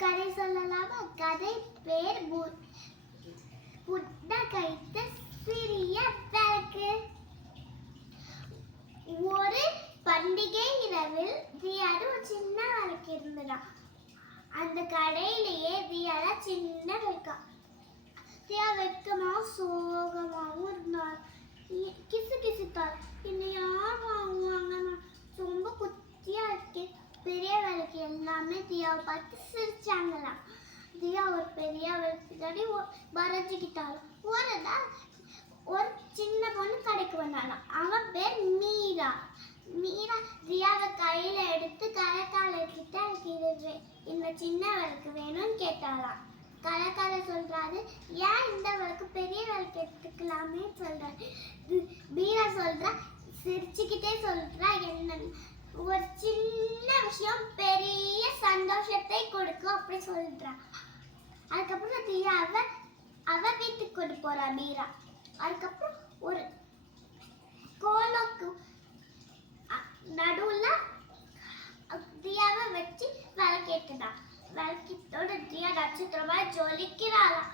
கதை சொல்லலாமா? கதை பேர் புத்த கைத்த சிறிய விளக்கு. ஒரு பண்டிகை இரவில் தியாடு ஒரு சின்ன விளக்கு இருந்துதான். அந்த கடையிலேயே தியால சின்ன விளக்கா. தியா வெட்கமாவும் சோகமாவும் இருந்தார். கிசு கிசுத்தார். என்ன யார் வாங்குவாங்க? ரொம்ப குத்தியா இருக்கு. பெரிய விளக்கு எல்லாமே தியாவை பார்த்து சிரிச்சாங்களாம். தியா ஒரு பெரிய விளக்கு வரைஞ்சுக்கிட்டாள். ஒரு நாள் ஒரு சின்ன பொண்ணு கடைக்கு வந்தாலாம். அவன் பேர் மீரா. மீரா தியாவை கையில எடுத்து கடைக்காரர்கிட்ட இந்த சின்ன விளக்கு வேணும்னு கேட்டாலாம். கடைக்காரர் சொல்றாரு, ஏன் இந்த விளக்கு பெரிய விளக்கு எடுத்துக்கலாமே சொல்றாரு. மீரா சொல்றா, சிரிச்சுக்கிட்டே சொல்றா, என்ன ஒரு சின்ன விஷயம் பெரிய சந்தோஷத்தை கொடுக்கும் அப்படி சொல்றா. அதுக்கப்புறம் தியா அவ வீட்டுக்கு கொண்டு போறா மீரா. அதுக்கப்புறம் ஒரு கோலக்கு நடுவுல தியாவை வச்சு விளக்கேட்டுதா. விளக்கத்தோட தியா நட்சத்திரமா ஜொலிக்கிறாளாம்.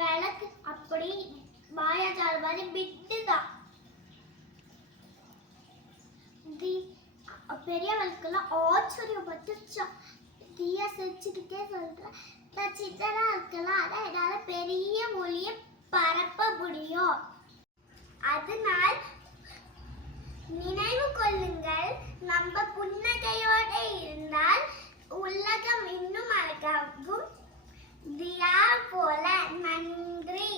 விளக்கு அப்படி மாயாஜால மாதிரி விட்டுதான். பெரிய விளக்குலாம் ஆச்சரியப்பட்டுச்சா. தியா சிரிச்சுக்கிட்டே சொல்ற, நான் சின்னதா இருக்கலாம், ஆனா என்னால பெரிய மொழிய பரப்ப முடியும். அதனால் நினைவு கொள்ளுங்கள், நம்ம புன்னகையோட இருந்தால் உலகம் இன்னும் அழகாகும். தியா போல. நன்றி.